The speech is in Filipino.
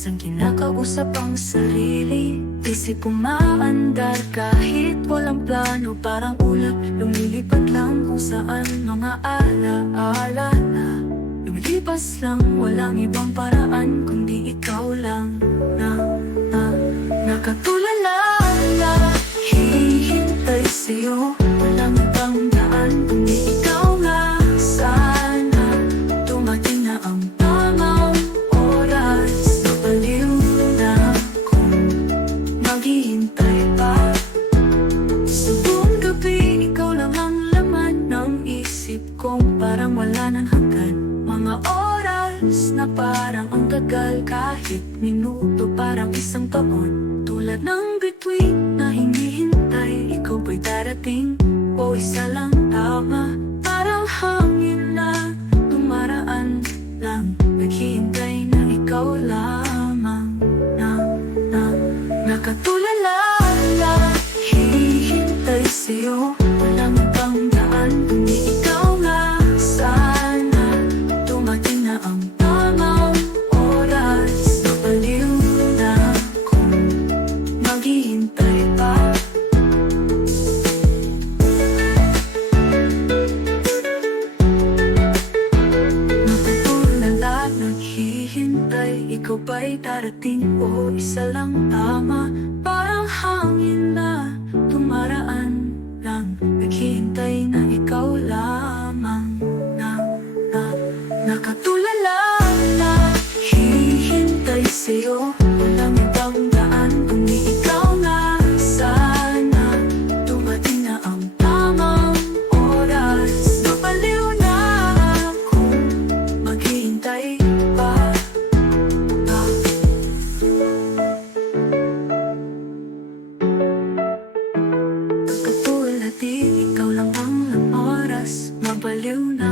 minsan kinakausap ang sarili. Isip umaandar kahit walang plano, parang ulap lumilipad lang kung saan. Mga alaala na lumilipas lang, walang ibang paraan kundi ikaw lang na nakatulala na hihintay sa'yo. Walang ibang daan kundi ikaw nga. Sana dumating na ang tamang oras. Napaliw na kung maghihintay pa. Sa buong gabi, ikaw lang ang laman ng isip kong parang wala nang hanggan. Mga oras na parang ang tagal, kahit minuto parang isang taon. Tulad ng bituin na hinihintay, ikaw ba'y darating o isa lang tama? Parang hangin na dumaraan lang, naghihintay na ikaw lamang nakatulala na hihintay sa'yo. Walang ibang daan kundi ikaw nga. Sana dumating na ang tamang oras. Napaliw na kung maghihintay pa. Natutulala, naghihintay, ikaw ba'y darating o isa lang tama? Parang hangin na dumaraan lang, naghihintay na ikaw lamang nakatulala na hihintay sa'yo. Walang ibang daan kundi ikaw nga. Sana dumating na ang tamang oras. Napaliw na kung maghihintay pa. Pagkatulad di ikaw lang ang oras. Mabaliw na